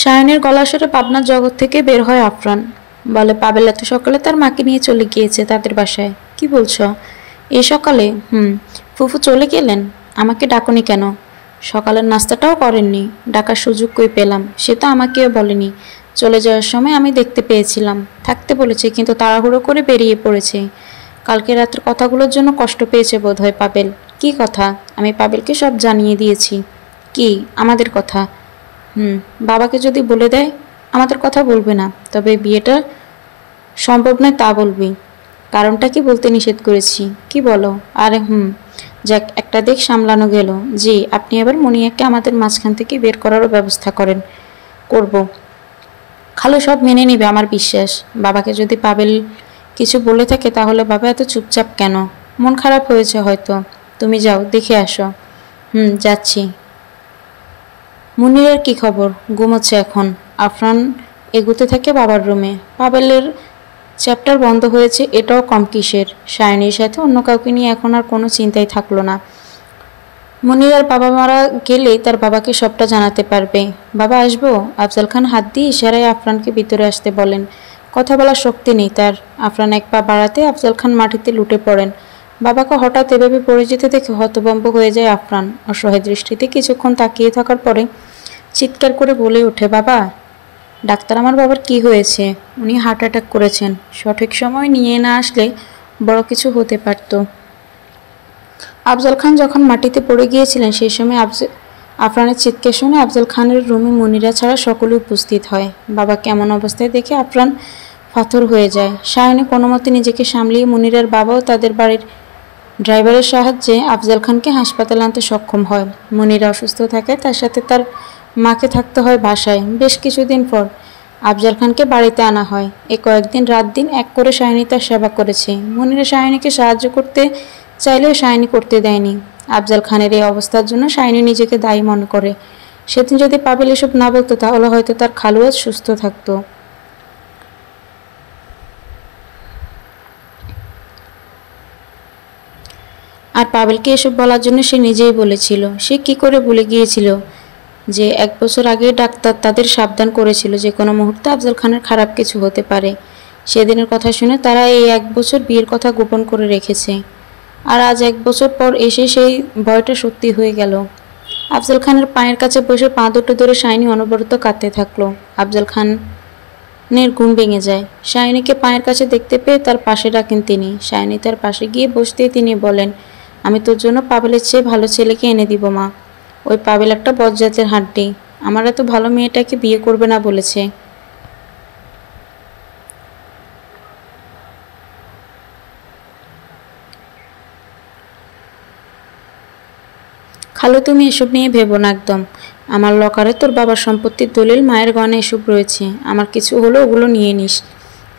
সায়নের গলা শুনে পাবনার জগৎ থেকে বের হয় আফরান। বলে, পাবেল এত সকালে তার মাকে নিয়ে চলে গিয়েছে তাদের বাসায়। কি বলছো? এই সকালে? ফুফু চলে গেলেন? আমাকে ডাকনি কেন? সকালের নাস্তাটাও করেননি। ডাকার সুযোগ কই পেলাম? সে তো আমাকেও বলেনি। চলে যাওয়ার সময় আমি দেখতে পেয়েছিলাম। থাকতে বলেছে, কিন্তু তাড়াহুড়ো করে বেরিয়ে পড়েছে। কালকে রাতের কথাগুলোর জন্য কষ্ট পেয়েছে বোধহয় পাবেল। কি কথা? আমি পাবেলকে সব জানিয়ে দিয়েছি। কি? আমাদের কথা? বাবাকে যদি বলে দেয়? আমাদের কথা বলবে না, তবে বিয়েটা সম্ভব নয় তা বলবি। কারণটা কি বলতে নিষেধ করেছি? কি বলো? আরে যাক, একটা দিক সামলানো গেল। জি, আপনি এবার মনিয়াকে আমাদের মাঝখান থেকে বের করারও ব্যবস্থা করব। খালু সব মেনে নিবে আমার বিশ্বাস। বাবাকে যদি পাবেল কিছু বলে থাকে তাহলে বাবা এত চুপচাপ কেন? মন খারাপ হয়েছে হয়তো। তুমি যাও, দেখে আসো। যাচ্ছি। মুনিরের কি খবর? ঘুমোচ্ছে এখন। আফরান এগুতে থাকে বাবার রুমে। পাবেলের চ্যাপ্টার বন্ধ হয়েছে, এটাও কম কিসের। সায়নীর সাথে অন্য কাউকে নিয়ে এখন আর কোনো চিন্তাই থাকলো না। মুনিরার বাবা মারা গেলেই তার বাবাকে সবটা জানাতে পারবে। বাবা আসবো? আফজাল খান হাত দিয়ে ইশারায় আফরানকে ভিতরে আসতে বলেন। কথা বলার শক্তি নেই তার। আফরান এক পা বাড়াতে আফজাল খান মাটিতে লুটে পড়েন। বাবাকে হঠাৎ এভাবে পড়ে যেতে দেখে হতভম্ব হয়ে যায় আফরান। অসহায় দৃষ্টিতে কিছুক্ষণ তাকিয়ে থাকার পরে চিৎকার করে বলে ওঠে, বাবা! ডাক্তার, আমার বাবার কি হয়েছে? উনি হার্ট অ্যাটাক করেছেন। সঠিক সময় নিয়ে না আসলে বড় কিছু হতে পারত। আফজাল খান যখন মাটিতে পড়ে গিয়েছিলেন সেই সময় আফরানের চিৎকার শুনে আফজাল খানের রুমে মুনিরা ছাড়া সকলে উপস্থিত হয়। বাবা কেমন অবস্থায় দেখে আফরান পাথর হয়ে যায়। সায়নী কোনো মতে নিজেকে সামলিয়ে মুনিরার বাবাও তাদের বাড়ির ড্রাইভারের সাহায্যে আফজাল খানকে হাসপাতালে আনতে সক্ষম হয়। মুনিরা অসুস্থ থাকে, তার সাথে তার মাকে থাকতে হয় বাসায়। বেশ কিছুদিন পর আফজাল খানকে বাড়িতে আনা হয়। এ কয়েকদিন রাত দিন এক করে সায়নী তার সেবা করেছে। মুনিরা সায়নীকে সাহায্য করতে চাইলেও সায়নী করতে দেয়নি। আফজাল খানের এই অবস্থার জন্য সায়নী নিজেকে দায়ী মনে করে। সেদিন যদি পাবেল এসব না বলতো তাহলে হয়তো তার খালু আজ সুস্থ থাকতো। আর পাবেলকে এসব বলার জন্য সে নিজেই বলেছিল। সে কি করে ভুলে গিয়েছিল যে 1 বছর আগে ডাক্তার তাদের সাবধান করেছিল যে কোনো মুহূর্তে আফজাল খানের খারাপ কিছু হতে পারে। সেদিনের কথা শুনে তারা এই 1 বছর বিয়ের কথা গোপন করে রেখেছে। আর আজ 1 বছর পর এসে সেই ভয়টা সত্যি হয়ে গেল। আফজাল খানের পায়ের কাছে বসে পা দুটো ধরে সায়নী অনবরত কাঁদতে থাকলো। আফজাল খানের ঘুম ভেঙে যায়। সায়নীকে পায়ের কাছে দেখতে পেয়ে তার পাশে ডাকেন তিনি। সায়নী তার পাশে গিয়ে বসতেই তিনি বলেন, আমি তোর জন্য পাবেলের চেয়ে ভালো ছেলেকে এনে দিব মা। ওই পাবেল একটা বজ্জাতের হাড্ডি। আমার এত ভালো মেয়েটাকে বিয়ে করবে না বলেছে। খালু, তুমি এসব নিয়ে ভেবো না একদম। আমার লকারে তোর বাবার সম্পত্তির দলিল, মায়ের গয়না এসব রয়েছে। আমার কিছু হলো ওগুলো নিয়ে নিস।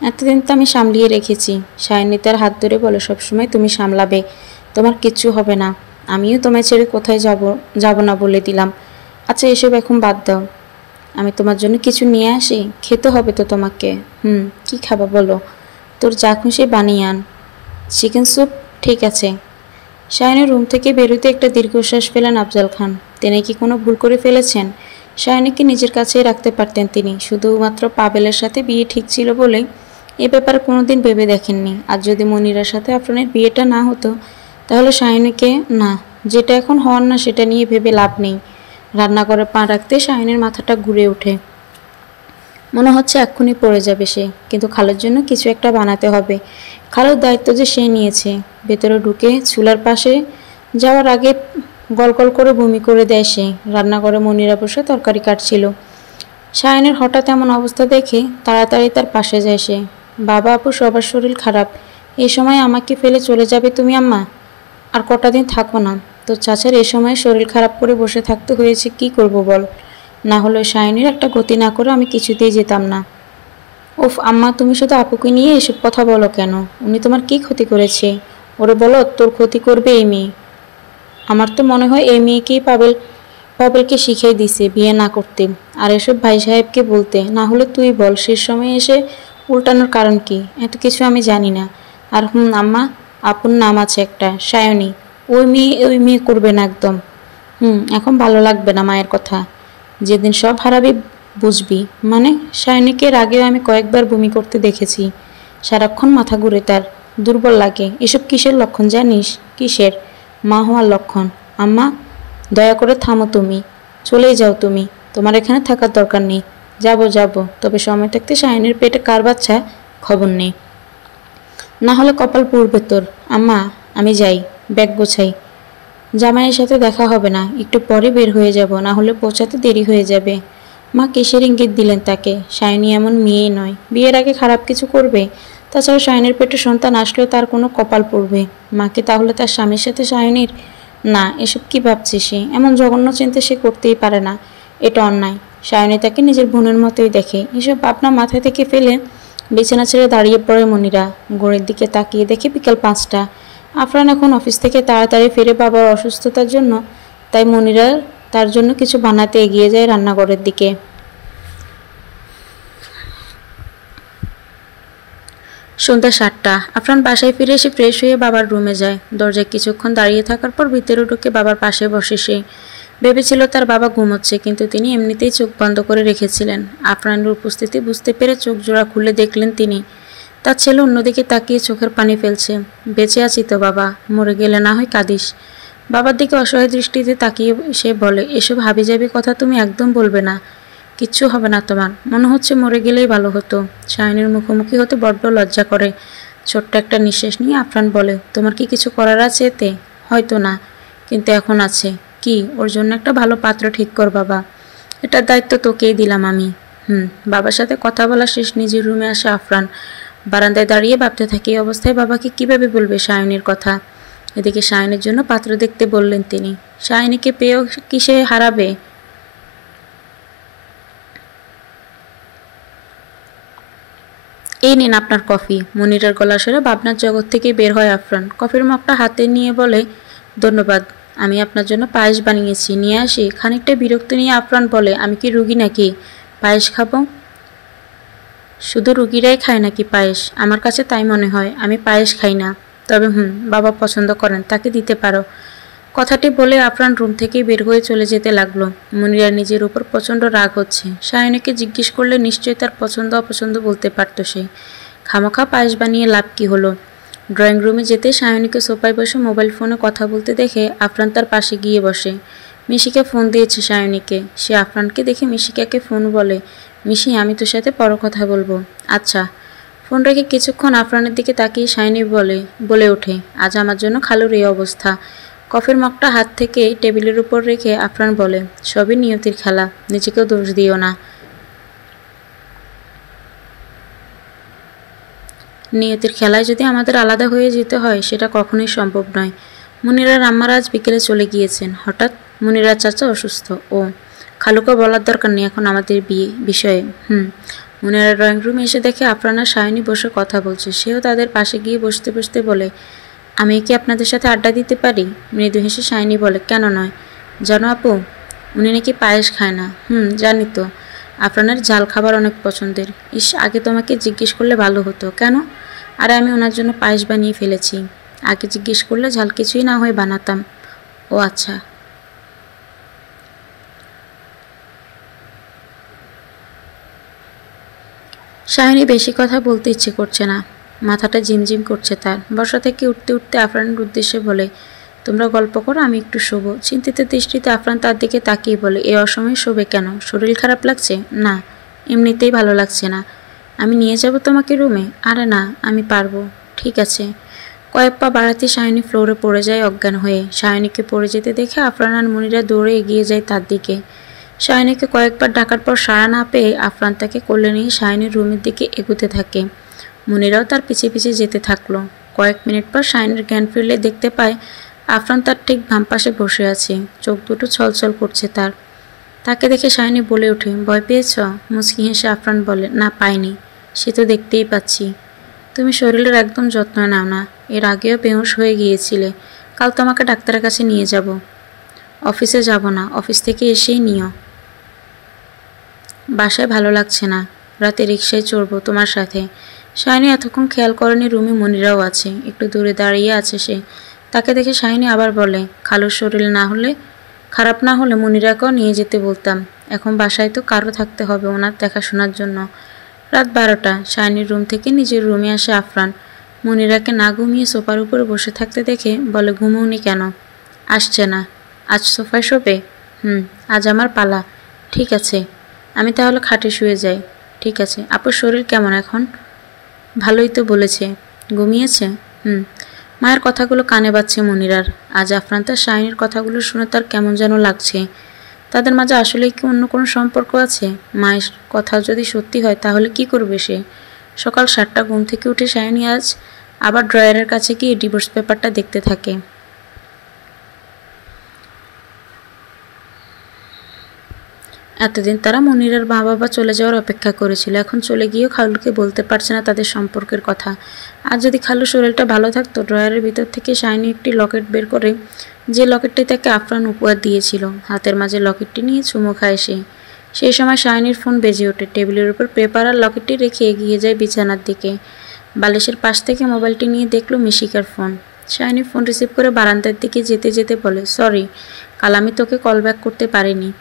এতদিন তো আমি সামলিয়ে রেখেছি। সায়নী তার হাত ধরে বলে, সবসময় তুমি সামলাবে, তোমার কিচ্ছু হবে না। আমিও তোমায় ছেড়ে কোথায় যাব না বলে দিলাম। আচ্ছা, এসব এখন বাদ দাও। আমি তোমার জন্য কিছু নিয়ে আসি, খেতে হবে তো তোমাকে। কি খাবা বলো? তোর যা খুশি বানিয়ে আন। Chicken soup? ঠিক আছে। সায়নীর রুম থেকে বেরোতে একটা দীর্ঘশ্বাস ফেলেন আফজাল খান। তিনি কি কোনো ভুল করে ফেলেছেন? সায়নীকে নিজের কাছেই রাখতে পারতেন তিনি। শুধুমাত্র পাবেলের সাথে বিয়ে ঠিক ছিল বলে এ ব্যাপারে কোনোদিন ভেবে দেখেননি। আর যদি মনিরার সাথে আফরানের বিয়েটা না হতো তাহলে সায়নীকে না, যেটা এখন হওয়ার না সেটা নিয়ে ভেবে লাভ নেই। রান্নাঘরে পা রাখতে সায়নীর মাথাটা ঘুরে ওঠে। মনে হচ্ছে এক্ষুনি পড়ে যাবে সে। কিন্তু খালুর জন্য কিছু একটা বানাতে হবে। খালুর দায়িত্ব যে সে নিয়েছে। ভেতরে ঢুকে চুলার পাশে যাওয়ার আগে গলগল করে বমি করে দেয় সে। রান্নাঘরে মনিরা বসে তরকারি কাটছিল। সায়নের হঠাৎ এমন অবস্থা দেখে তাড়াতাড়ি তার পাশে যায় সে। বাবা, আপু সবার শরীর খারাপ। এই সময় আমাকে ফেলে চলে যাবে তুমি আম্মা? আর কটা দিন থাকো না। তোর চাচার এই সময় শরীর খারাপ করে বসে থাকতে হয়েছে, কি করব বল? না হলে সায়নীর একটা গতি না করে আমি কিছুতেই যেতাম না। উফ আম্মা, তুমি শুধু আপুকে নিয়ে এসব কথা বলো কেন? উনি তোমার কি ক্ষতি করেছে? ওরে বলো, তোর ক্ষতি করবে এই মেয়ে। আমার তো মনে হয় এই মেয়েকেই পাবেলকে শিখিয়ে দিছে বিয়ে না করতে, আর এসব ভাই সাহেবকে বলতে। না হলে তুই বল, শেষ সময় এসে উল্টানোর কারণ কি? এত কিছু আমি জানি না। আর আম্মা, আপুর নাম আছে একটা, সায়নী। ওই মেয়ে করবে না একদম। এখন ভালো লাগবে না মায়ের কথা। যেদিন সব হারাবি বুঝবি মানে? সায়নীকে এর আগেও আমি কয়েকবার বমি করতে দেখেছি। সারাক্ষণ মাথা ঘুরে তার, দুর্বল লাগে। এসব কিসের লক্ষণ জানিস? কিসের? মা হওয়ার লক্ষণ। আম্মা, দয়া করে থামো তুমি। চলেই যাও তুমি। তোমার এখানে থাকার দরকার নেই। যাবো যাবো, তবে সময় থাকতে সায়নীর পেটে কার বাচ্চা খবর নেই। না হলে কপাল পুড়বে তোর। আম্মা, আমি যাই, ব্যাগ গোছাই। জামাইয়ের সাথে দেখা হবে না, একটু পরে বের হয়ে যাব, না হলে পৌঁছাতে দেরি হয়ে যাবে। মা কিসের ইঙ্গিত দিলেন তাকে? সায়নী এমন মেয়েই নয়, বিয়ের আগে খারাপ কিছু করবে। তাছাড়া সায়নীর পেটে সন্তান আসলেও তার কোনো কপাল পড়বে। মাকে তাহলে তার স্বামীর সাথে সায়নীর? না, এসব কি ভাবছে সে? এমন জঘন্য চিন্তা সে করতেই পারে না। এটা অন্যায়। সায়নী তাকে নিজের বোনের মতোই দেখে। এসব ভাবনা মাথা থেকে ফেলে বিছানা ছেড়ে দাঁড়িয়ে পড়ে মনিরা। ঘড়ির দিকে তাকিয়ে দেখে বিকাল 5টা। আফরান এখন অফিস থেকে তাড়াতাড়ি ফিরে বাবার অসুস্থতার জন্য, তাই মনিরা তার জন্য কিছু বানাতে এগিয়ে যায় রান্নাঘরের দিকে। সন্ধ্যা 7টা। আফরান বাসায় ফিরে এসে ফ্রেশ হয়ে বাবার রুমে যায়। দরজায় কিছুক্ষণ দাঁড়িয়ে থাকার পর ভিতরে ঢুকে বাবার পাশে বসে সে। ভেবেছিল তার বাবা ঘুমোচ্ছে, কিন্তু তিনি এমনিতেই চোখ বন্ধ করে রেখেছিলেন। আফরানের উপস্থিতি বুঝতে পেরে চোখ জোড়া খুলে দেখলেন তিনি। তার ছেলে অন্যদিকে তাকিয়ে চোখের পানি ফেলছে। বেঁচে আছি তো বাবা, মরে গেলে না হয় কাঁদিস। বাবার দিকে অসহায় দৃষ্টিতে তাকিয়ে সে বলে, এসব হাবিজাবি কথা তুমি একদম বলবে না। কিচ্ছু হবে না তোমার। মনে হচ্ছে মরে গেলেই ভালো হতো। সায়নীর মুখোমুখি হতে বড্ড লজ্জা করে। ছোট্ট একটা নিঃশ্বাস নিয়ে আফরান বলে, তোমার কি কিছু করার আছে এতে? হয়তো না, কিন্তু এখন আছে। কি? ওর জন্য একটা ভালো পাত্র ঠিক কর বাবা। এটার দায়িত্ব তোকেই দিলাম আমি। বাবার সাথে কথা বলা শেষ নিজের রুমে আসে আফরান। বারান্দায় দাঁড়িয়ে ভাবতে থাকে, এই অবস্থায় বাবাকে কিভাবে বলবে সায়নীর কথা। এদিকে সায়নীর জন্য পাত্র দেখতে বললেন তিনি। সায়নীকে পেয়েও কি সে হারাবে? এই নিন আপনার কফি। মনিরার গলা সেরে ভাবনার জগৎ থেকে বের হয় আফরান। কফির মগটা হাতে নিয়ে বলে, ধন্যবাদ। আমি আপনার জন্য পায়েস বানিয়েছি, নিয়ে আসি। খানিকটা বিরক্ত নিয়ে আফরান বলে, আমি কি রুগী নাকি পায়েস খাবো? শুধু রুগীরাই খায় নাকি পায়েস? আমার কাছে তাই মনে হয়। আমি পায়েস খাই না, তবে বাবা পছন্দ করেন, তাকে দিতে পারো। কথাটি বলে আফরান রুম থেকে বের হয়ে চলে যেতে লাগলো। মনিরা নিজের উপর প্রচণ্ড রাগ হচ্ছে। সায়নীকে জিজ্ঞেস করলে নিশ্চয়ই তার পছন্দ অপছন্দ বলতে পারতো সে। খামোখা পায়েস বানিয়ে লাভ কি হলো? ড্রয়িং রুমে যেতে সায়নীকে সোফায় বসে মোবাইল ফোনে কথা বলতে দেখে আফরান তার পাশে গিয়ে বসে। মিশিকা ফোন দিয়েছে সায়নীকে। সে আফরানকে দেখে মিশিকাকে ফোন বলে, মিশি, আমি তোর সাথে পরে কথা বলবো। আচ্ছা। ফোন রেখে কিছুক্ষণ আফরানের দিকে তাকিয়ে সায়নী বলে ওঠে, আজ আমার জন্য খালুর এই অবস্থা। কফির মগটা হাত থেকে টেবিলের উপর রেখে আফরান বলে, সবই নিয়তির খেলা, নিজেকেও দোষ দিও না। নিয়তির খেলায় যদি আমাদের আলাদা হয়ে যেতে হয়, সেটা কখনোই সম্ভব নয়। মুনিরার আম্মারা আজ বিকেলে চলে গিয়েছেন। হঠাৎ? মুনিরার চাচা অসুস্থ। ও, খালুকে বলার দরকার নেই এখন আমাদের বিয়ে বিষয়ে। মুনিরা ড্রয়িং রুমে এসে দেখে আফরান আর সায়নী বসে কথা বলছে। সেও তাদের পাশে গিয়ে বসতে বসতে বলে, আমি কি আপনাদের সাথে আড্ডা দিতে পারি? মৃদু হেসে সায়নী বলে, কেন নয়। জানো আপু, উনি নাকি পায়েস খায় না। জানি তো। আফরানের ঝাল খাবার অনেক পছন্দের। আগে তোমাকে জিজ্ঞেস করলে ভালো হতো। কেন? আরে আমি ওনার জন্য পায়েস বানিয়ে ফেলেছি। আগে জিজ্ঞেস করলে ঝাল কিছুই না হয় বানাতাম। ও আচ্ছা। সায়নী বেশি কথা বলতে ইচ্ছে করছে না। মাথাটা ঝিমঝিম করছে তার। বসা থেকে উঠতে উঠতে আফরানের উদ্দেশ্যে বলে, তোমরা গল্প করো, আমি একটু শোবো। চিন্তিত দৃষ্টিতে আফরান তার দিকে তাকিয়ে বলে, এ অসময়ে শোবে কেন? শরীর খারাপ লাগছে? না, এমনিতেই ভালো লাগছে না। আমি নিয়ে যাব তোমাকে রুমে? আরে না, আমি পারবো। ঠিক আছে। কয়েক পা বাড়াতে সায়নী ফ্লোরে পড়ে যায় অজ্ঞান হয়ে। সায়নীকে পড়ে যেতে দেখে আফরান আর মুনিরা দৌড়ে এগিয়ে যায় তার দিকে। সায়নীকে কয়েকবার ডাকার পর সাড়া না পেয়ে আফরান তাকে কোলে নিয়ে সায়নীর রুমের দিকে এগুতে থাকে। মুনিরাও তার পিছিয়ে পিছিয়ে যেতে থাকলো। কয়েক মিনিট পর সায়নীর জ্ঞান ফিরলে দেখতে পায় আফরান তার ঠিক বাম পাশে বসে আছে। চোখ দুটো ছলছল করছে তার। তাকে দেখে সায়নী বলে ওঠে, ভয় পেয়েছ? মুচকি হেসে আফরান বলে, না পাইনি। সে তো দেখতেই পাচ্ছি। তুমি শরীরের একদম যত্ন নাও না। এর আগেও বেহুশ হয়ে গিয়েছিলে। কাল তোমাকে ডাক্তারের কাছে নিয়ে যাব। অফিসে যাব না, অফিস থেকে এসেই নিও। বাসায় ভালো লাগছে না, রাতে রিকশায় চড়বো তোমার সাথে। সায়নী এতক্ষণ খেয়াল করেনি রুমে মনিরাও আছে। একটু দূরে দাঁড়িয়ে আছে সে। তাকে দেখে সায়নী আবার বলে, খালুর শরীর খারাপ না হলে মনিরাকেও নিয়ে যেতে বলতাম। এখন বাসায় তো কারো থাকতে হবে ওনার দেখাশোনার জন্য। রাত 12টা। শাইনির রুম থেকে নিজের রুমে আসে আফরান। মনিরাকে না ঘুমিয়ে সোফার উপরে বসে থাকতে দেখে বলে, ঘুমোওনি কেন? আসছে না। আজ সোফায় শোবে? আজ আমার পালা। ঠিক আছে, আমি তাহলে খাটে শুয়ে যাই। ঠিক আছে। আপুর শরীর কেমন এখন? ভালোই তো বলেছে। ঘুমিয়েছে? মায়ের কথাগুলো কানে বাজছে মনিরার। আজ আফরান তার শাইনির কথাগুলো শুনে তার কেমন যেন লাগছে। তাদের মাঝে আসলেই কি অন্য কোনো সম্পর্ক আছে? মায়ের কথা যদি সত্যি হয় তাহলে কি করবে সে? সকাল 7টা ঘুম থেকে উঠে শাইনি আজ আবার ড্রয়ারের কাছে গিয়ে ডিভোর্স পেপারটা দেখতে থাকে। এতদিন তারা মনিরার মা বাবা চলে যাওয়ার অপেক্ষা করেছিল। এখন চলে গিয়েও খালুকে বলতে পারছে না তাদের সম্পর্কের কথা। আর যদি খালু শরীরটা ভালো থাকতো, ড্রয়ারের ভিতর থেকে শাইনি একটি লকেট বের করে, যে লকেটটি তাকে আফরান উপহার দিয়েছিল, হাতের মাঝে লকেটটি নিয়ে চুমু খায় সে। সেই সময় শাইনির ফোন বেজে ওঠে। টেবিলের উপর পেপার আর লকেটটি রেখে এগিয়ে যায় বিছানার দিকে। বালিশের পাশ থেকে মোবাইলটি নিয়ে দেখলো মিশিকার ফোন। শাইনি ফোন রিসিভ করে বারান্দার দিকে যেতে যেতে বলে, সরি, কাল আমি তোকে কল ব্যাক করতে পারিনি।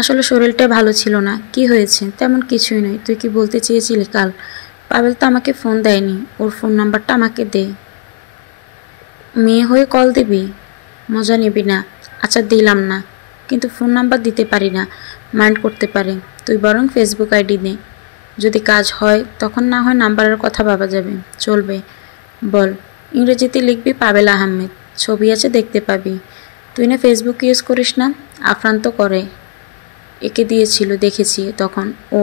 আসলে শরীরটা ভালো ছিল না। কি হয়েছে? তেমন কিছুই নয়। তুই কি বলতে চেয়েছিলি কাল? পাবেল তো আমাকে ফোন দেয়নি। ওর ফোন নাম্বারটা আমাকে দে। মেয়ে হয়ে কল দিবি? মজা নিবি না? আচ্ছা দিলাম না, কিন্তু ফোন নাম্বার দিতে পারি না। মাইন্ড করতে পারে। তুই বরং ফেসবুক আইডি নে। যদি কাজ হয় তখন না হয় নাম্বারের কথা ভাবা যাবে। চলবে। বল। ইংরেজিতে লিখবি পাবেল আহমেদ। ছবি আছে, দেখতে পাবি। তুই না ফেসবুক ইউজ করিস না? আফরান তো করে। একে দিয়েছিল, দেখেছি তখন। ও,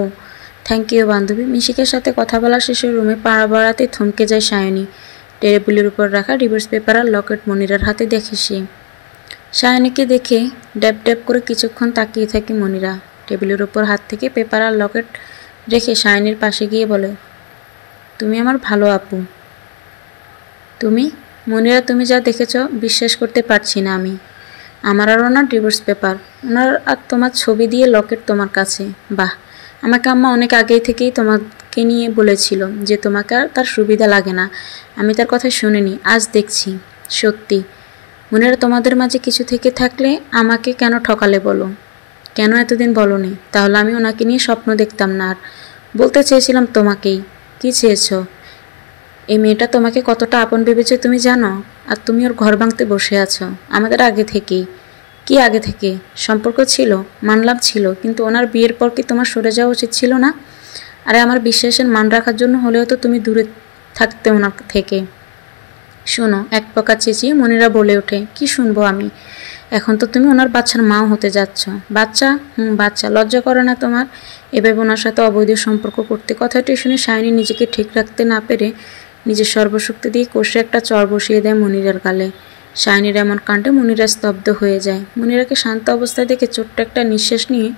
থ্যাংক ইউ বান্ধবী। মিশিকের সাথে কথা বলা শেষে রুমে পা বাড়াতে থমকে যায় সায়নী। টেবিলের উপর রাখা ডিভোর্স পেপার আর লকেট মনিরার হাতে দেখে সে। সায়নীকে দেখে ড্যাব ড্যাব করে কিছুক্ষণ তাকিয়ে থাকে মনিরা। টেবিলের উপর হাত থেকে পেপার আর লকেট রেখে সায়নীর পাশে গিয়ে বলে, তুমি আমার ভালো আপু। তুমি? মনিরা, তুমি যা দেখেছ বিশ্বাস করতে পারছি না আমি। আমার আর ওনার ডিভোর্স পেপার, ওনার আর তোমার ছবি দিয়ে লকেট তোমার কাছে। বাহ! আমাকে আম্মা অনেক আগেই থেকেই তোমাকে নিয়ে বলেছিল যে তোমাকে আর তার সুবিধা লাগে না। আমি তার কথা শুনিনি, আজ দেখছি সত্যি। মনিরা, তোমাদের মাঝে কিছু থেকে থাকলে আমাকে কেন ঠকালে বলো? কেন এতদিন বলনি? তাহলে আমি ওনাকে নিয়ে স্বপ্ন দেখতাম না। আর বলতে চেয়েছিলাম তোমাকেই। কি চেয়েছ? এই মেয়েটা তোমাকে কতটা আপন ভেবেছে তুমি জানো? আর তুমি ওর ঘর ভাঙতে বসে আছো আমাদের আগে থেকেই। কি আগে থেকে? সম্পর্ক ছিল, মানলাম ছিল, কিন্তু ওনার বিয়ের পর কি তোমার সরে যাওয়া উচিত ছিল না? আরে আমার বিশ্বাসের মান রাখার জন্য হলেও তো তুমি দূরে থাকতে ওনার থেকে। শোনো, এক প্রকার চেঁচিয়ে মনিরা বলে ওঠে, কি শুনবো আমি? এখন তো তুমি ওনার বাচ্চার মাও হতে যাচ্ছ। বাচ্চা? বাচ্চা। লজ্জা করে না তোমার এভাবে ওনার সাথে অবৈধ সম্পর্ক করতে? কথাটি শুনে সায়নী নিজেকে ঠিক রাখতে না পেরে নিজের সর্বশক্তি দিয়ে কষে একটা চর বসিয়ে দেয় মনিরার গালে। সায়নীর এমন কাণ্ডে মনিরা স্তব্ধ হয়ে যায়। মনিরাকে শান্ত অবস্থায় দেখে ছোট্ট একটা নিঃশ্বাস নিয়ে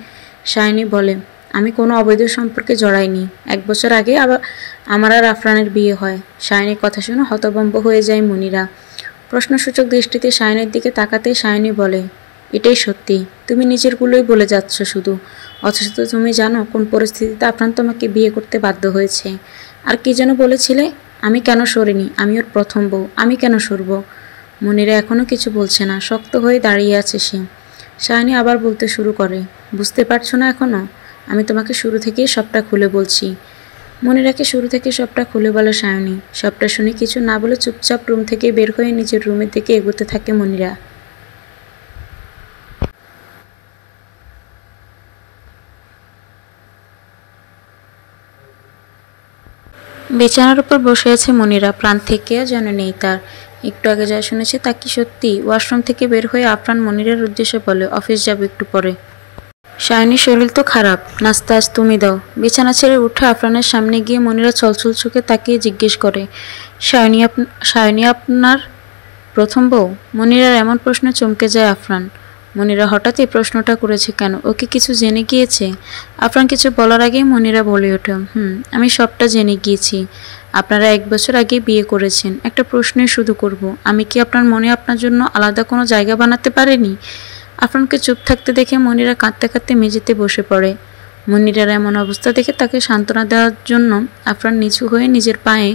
সায়নী বলে, আমি কোনো অবৈধ সম্পর্কে জড়াইনি। 1 বছর আগে আবার আমার আর আফরানের বিয়ে হয়। সায়নীর কথা শুনে হতভম্ব হয়ে যায় মনিরা। প্রশ্নসূচক দৃষ্টিতে সায়নীর দিকে তাকাতে সায়নী বলে, এটাই সত্যি? তুমি নিজেরগুলোই বলে যাচ্ছ শুধু, অথচ তুমি জানো কোন পরিস্থিতিতে আফরান তোমাকে বিয়ে করতে বাধ্য হয়েছে। আর কি যেন বলেছিলে? আমি কেন সরিনি? আমি ওর প্রথম বউ, আমি কেন সরব? মনিরা এখনও কিছু বলছে না, শক্ত হয়ে দাঁড়িয়ে আছে সে। সায়নী আবার বলতে শুরু করে, বুঝতে পারছো না এখনও? আমি তোমাকে শুরু থেকেই সবটা খুলে বলছি। মনিরাকে শুরু থেকে সবটা খুলে বলে সায়নী। সবটা শুনে কিছু না বলে চুপচাপ রুম থেকে বের হয়ে নিজের রুমের দিকে এগোতে থাকে মনিরা। বিছানার উপর বসে আছে মনিরা, প্রাণ থেকেও যেন নেই তার। একটু আগে যা শুনেছে তা কি সত্যি? ওয়াশরুম থেকে বের হয়ে আফরান মনিরার উদ্দেশ্যে বলে, অফিস যাবে একটু পরে। সায়নীর শরীর তো খারাপ, নাস্তা আজ তুমি দাও। বিছানা ছেড়ে উঠে আফরানের সামনে গিয়ে মনিরা ছলছল চোখে তাকিয়ে জিজ্ঞেস করে, সায়নী আপনার প্রথম বউ? মনিরার এমন প্রশ্নে চমকে যায় আফরান। মনিরা হঠাৎ এই প্রশ্নটা করেছে কেন? ওকে কিছু জেনে গিয়েছে? আফরান কিছু বলার আগেই মনিরা বলে ওঠে, আমি সবটা জেনে গিয়েছি। আপনারা 1 বছর আগে বিয়ে করেছেন। একটা প্রশ্নই শুধু করব, আমি কি আপনার মনে আপনার জন্য আলাদা কোনো জায়গা বানাতে পারিনি? আফরানকে চুপ থাকতে দেখে মনিরা কাঁদতে কাঁদতে মেঝেতে বসে পড়ে। মনিরার এমন অবস্থা দেখে তাকে সান্ত্বনা দেওয়ার জন্য আফরান নিচু হয়ে নিজের পায়ে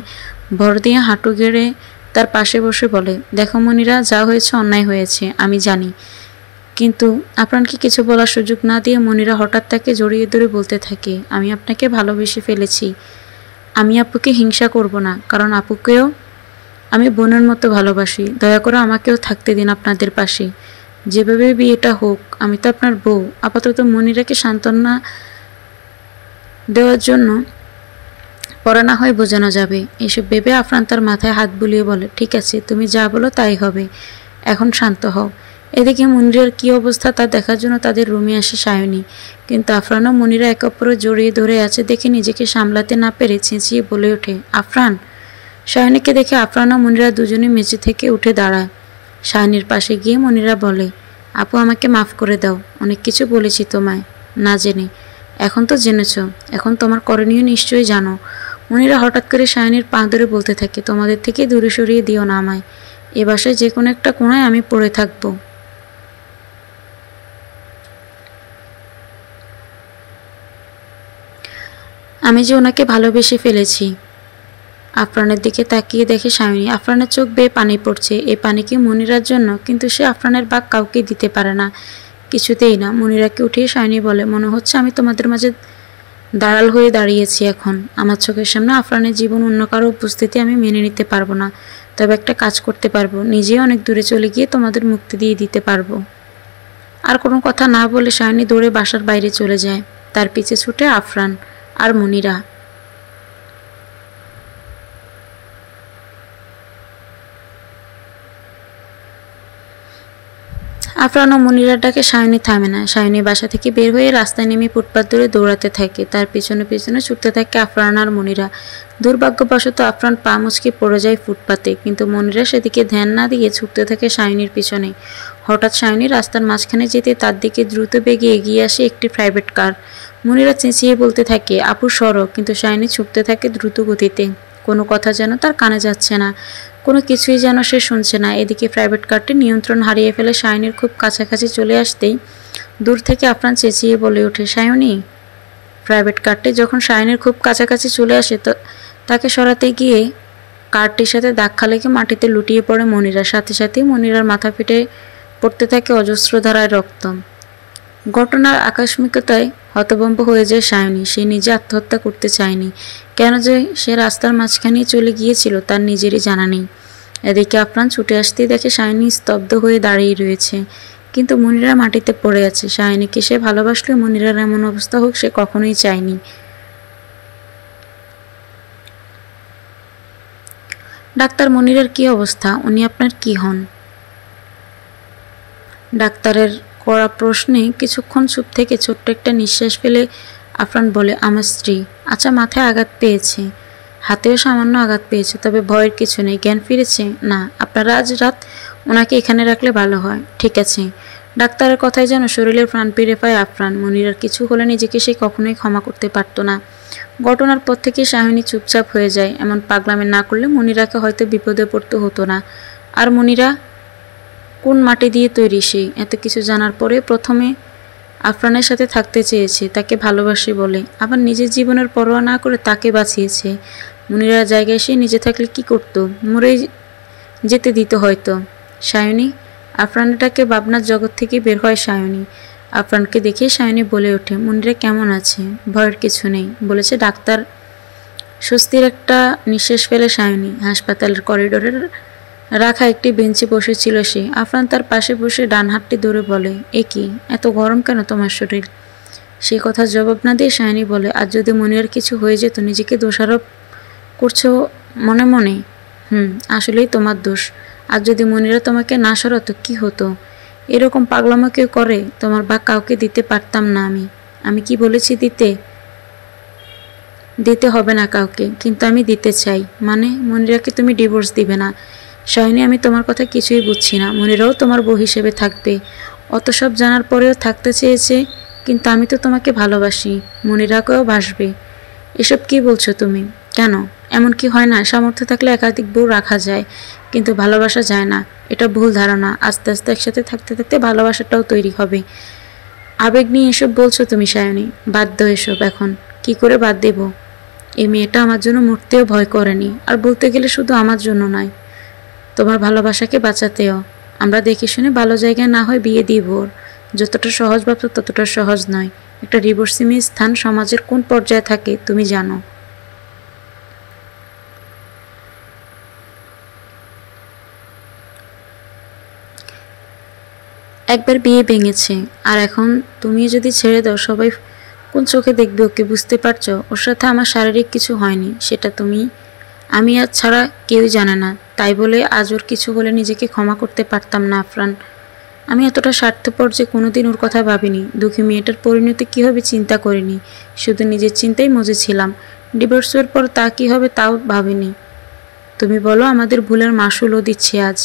ভর দিয়ে হাঁটু গেড়ে তার পাশে বসে বলে, দেখো মনিরা, যা হয়েছে অন্যায় হয়েছে, আমি জানি। কিন্তু আফরানকে কিছু বলার সুযোগ না দিয়ে মনিরা হঠাৎ তাকে জড়িয়ে ধরে বলতে থাকে, আমি আপনাকে ভালোবেসে ফেলেছি। আমি আপুকে হিংসা করব না, কারণ আপুকেও আমি বোনের মতো ভালোবাসি। দয়া করে আমাকেও থাকতে দিন আপনাদের পাশে। যেভাবে বিয়েটা হোক, আমি তো আপনার বউ। আপাতত মনিরাকে সান্ত্বনা দেওয়ার জন্য পরে না হয় বোঝানো যাবে। এসব ভেবে আফরান তার মাথায় হাত বুলিয়ে বলে, ঠিক আছে, তুমি যা বলো তাই হবে, এখন শান্ত হও। এদিকে মনিরার কী অবস্থা তা দেখার জন্য তাদের রুমে আসে সায়নী। কিন্তু আফরান ও মনিরা একে অপরে জড়িয়ে ধরে আছে দেখে নিজেকে সামলাতে না পেরে চেঁচিয়ে বলে ওঠে, আফরান। সায়নীকে দেখে আফরান ও মনিরা দুজনে মেঝে থেকে উঠে দাঁড়ায়। সায়নীর পাশে গিয়ে মনিরা বলে, আপু আমাকে মাফ করে দাও, অনেক কিছু বলেছি তোমায় না জেনে। এখন তো জেনেছ, এখন তোমার করণীয় নিশ্চয়ই জানো। মনিরা হঠাৎ করে সায়নীর পা ধরে বলতে থাকে, তোমাদের থেকে দূরে সরিয়ে দিও না আমায়। এ বাসায় যে কোনো একটা কোণায় আমি পড়ে থাকবো। আমি যে ওনাকে ভালোবেসে ফেলেছি। আফরানের দিকে তাকিয়ে দেখে সায়নী। আফরানের চোখ বেয়ে পানি পড়ছে। এই পানি কি মনিরার জন্য? কিন্তু সে আফরানের ভাগ কাউকে দিতে পারে না, কিছুতেই না। মনিরাকে উঠিয়ে সায়নী বলে, মনে হচ্ছে আমি তোমাদের মাঝে দাঁড়াল হয়ে দাঁড়িয়েছি এখন। আমার চোখের সামনে আফরানের জীবন অন্য কারো উপস্থিতি আমি মেনে নিতে পারবো না। তবে একটা কাজ করতে পারবো, নিজেই অনেক দূরে চলে গিয়ে তোমাদের মুক্তি দিয়ে দিতে পারবো। আর কোনো কথা না বলে সায়নী দৌড়ে বাসার বাইরে চলে যায়। তার পিছে ছুটে আফরান আর মনিরা। আফরান ও মনিরার ডাকে সায়নী থামে না। সায়নী বাসা থেকে বের হয়ে রাস্তায় নেমে ফুটপাত ধরে দৌড়াতে থাকে। তার পিছনে পিছনে ছুটতে থাকে আফরান আর মনিরা। দুর্ভাগ্যবশত আফরান পা মুচকে পড়ে যায় ফুটপাতে, কিন্তু মনিরা সেদিকে ধ্যান না দিয়ে ছুটতে থাকে সায়নীর পিছনে। হঠাৎ সায়নী রাস্তার মাঝখানে যেতে তার দিকে দ্রুত বেগে এগিয়ে আসে একটি প্রাইভেট কার। মনিরা চেঁচিয়ে বলতে থাকে, আপু সরো, কিন্তু সায়নী ছুটতে থাকে দ্রুত গতিতে। কোনো কথা যেন তার কানে যাচ্ছে না, কোনো কিছুই যেন সে শুনছে না। এদিকে প্রাইভেট কারটি নিয়ন্ত্রণ হারিয়ে ফেলে সায়নীর খুব কাছাকাছি চলে আসতেই দূর থেকে আফরান চেঁচিয়ে বলে ওঠে, সায়নী। প্রাইভেট কারটি যখন সায়নীর খুব কাছাকাছি চলে আসে তো তাকে সরাতে গিয়ে কারটির সাথে ধাক্কা লেগে মাটিতে লুটিয়ে পড়ে মনিরা। সাথে সাথেই মনিরার মাথা ফেটে পড়তে থাকে অজস্র ধারায় রক্ত। ঘটনার আকস্মিকতায় হতভম্ব হয়ে যায় সায়নী। সে নিজে আত্মহত্যা করতে চায়নি, কেন যে সে রাস্তার মাঝখানেই চলে গিয়েছিল তার নিজেরই জানা নেই। এদিকে আফরান ছুটে আসতেই দেখে সায়নী স্তব্ধ হয়ে দাঁড়িয়ে রয়েছে, কিন্তু মনিরা মাটিতে পড়ে আছে। সায়নীকে সে ভালোবাসলে মনিরার এমন অবস্থা হোক সে কখনোই চায়নি। ডাক্তার, মনিরার কি অবস্থা? উনি আপনার কি হন? ডাক্তারের কড়া প্রশ্নে কিছুক্ষণ চুপ থেকে ছোট্ট একটা নিঃশ্বাস ফেলে আফরান বলে, আমার স্ত্রী। আচ্ছা, মাথায় আঘাত পেয়েছে, হাতেও সামান্য আঘাত পেয়েছে, তবে ভয়ের কিছু নেই। জ্ঞান ফিরেছে? না। আপনারা আজ রাত ওনাকে এখানে রাখলে ভালো হয়। ঠিক আছে। ডাক্তারের কথায় যেন শরীরের প্রাণ ফিরে পায় আফরান। মনিরার কিছু হলে নিজেকে সে কখনোই ক্ষমা করতে পারত না। ঘটনার পর থেকে সায়নী চুপচাপ হয়ে যায়। এমন পাগলামি না করলে মনিরাকে হয়তো বিপদে পড়তে হতো না। আর মনিরা কোন মাটি দিয়ে তৈরি সে এত কিছু জানার পরে প্রথমে আফরানের সাথে থাকতে চেয়েছে, তাকে ভালোবাসে বলে, আবার নিজের জীবনের পরোয়া না করে তাকে বাঁচিয়েছে। মনিরার জায়গায় সে নিজে থাকলে কি করতো? মরেই যেতে দিত হয়তো। সায়নী। আফরানটাকে ভাবনার জগৎ থেকে বের হয় সায়নী। আফরানকে দেখে সায়নী বলে ওঠে, মনিরা কেমন আছে? ভয়ের কিছু নেই বলেছে ডাক্তার। স্বস্তির একটা নিঃশ্বাস ফেলে সায়নী। হাসপাতালের করিডোরের রাখা একটি বেঞ্চে বসেছিল সে। আফরান তার পাশে বসে ডান হাতটি ধরে বলে, এ কি, এত গরম কেন তোমার শরীর? সে কথা জবাব না দিয়ে সায়নী বলে, আজ যদি মনিরার কিছু হয়ে যেত? নিজেকে দোষারোপ করছো মনে মনে। আসলেই তোমার দোষ। আজ যদি মনিরা তোমাকে না সরাতো কি হতো? এরকম পাগলামো কেউ করে? তোমার ভাগ কাউকে দিতে পারতাম না আমি। আমি কি বলেছি দিতে? দিতে হবে না কাউকে, কিন্তু আমি দিতে চাই। মানে? মনিরাকে তুমি ডিভোর্স দিবে না? সায়নী, আমি তোমার কথা কিছুই বুঝছি না। মনিরাও তোমার বউ হিসেবে থাকবে। অত সব জানার পরেও থাকতে চেয়েছে, কিন্তু আমি তো তোমাকে ভালোবাসি, মনিরাকেও বাসবে। এসব কি বলছো তুমি? কেন? এমন কি হয় না সামর্থ্য থাকলে একাধিক বউ রাখা যায়, কিন্তু ভালোবাসা যায় না? এটা ভুল ধারণা। আস্তে আস্তে একসাথে থাকতে থাকতে ভালোবাসাটাও তৈরি হবে। আবেগ নিয়ে এসব বলছো তুমি সায়নী। বাদ দাও এসব এখন। কি করে বাদ দেব? এই মেয়েটা আমার জন্য মরতেও ভয় করেনি, আর বলতে গেলে শুধু আমার জন্য নয়, তোমার ভালোবাসাকে বাঁচাতেও। আমরা দেখে শুনে ভালো জায়গায় না হয় বিয়ে দিব ওর। যতটা সহজ ভাবছো ততটা সহজ নয়। একটা ডিভোর্সিমি স্থান সমাজের কোন পর্যায়ে থাকে তুমি জানো। একবার বিয়ে ভেঙেছে, আর এখন তুমি যদি ছেড়ে দাও সবাই কোন চোখে দেখবে ওকে, বুঝতে পারছো? ওর সাথে আমার শারীরিক কিছু হয়নি, সেটা আমি আজ ছাড়া কেউই জানে না। তাই বলে আজ ওর কিছু হলে নিজেকে ক্ষমা করতে পারতাম না আফরান। আমি এতটা স্বার্থপর যে কোনোদিন ওর কথা ভাবিনি। দুঃখী মেয়েটার পরিণতি কী হবে চিন্তা করিনি, শুধু নিজের চিন্তাই মজেছিলাম। ডিভোর্সের পর তা কী হবে তাও ভাবিনি। তুমি বলো আমাদের ভুলের মাসুলও দিচ্ছে আজ।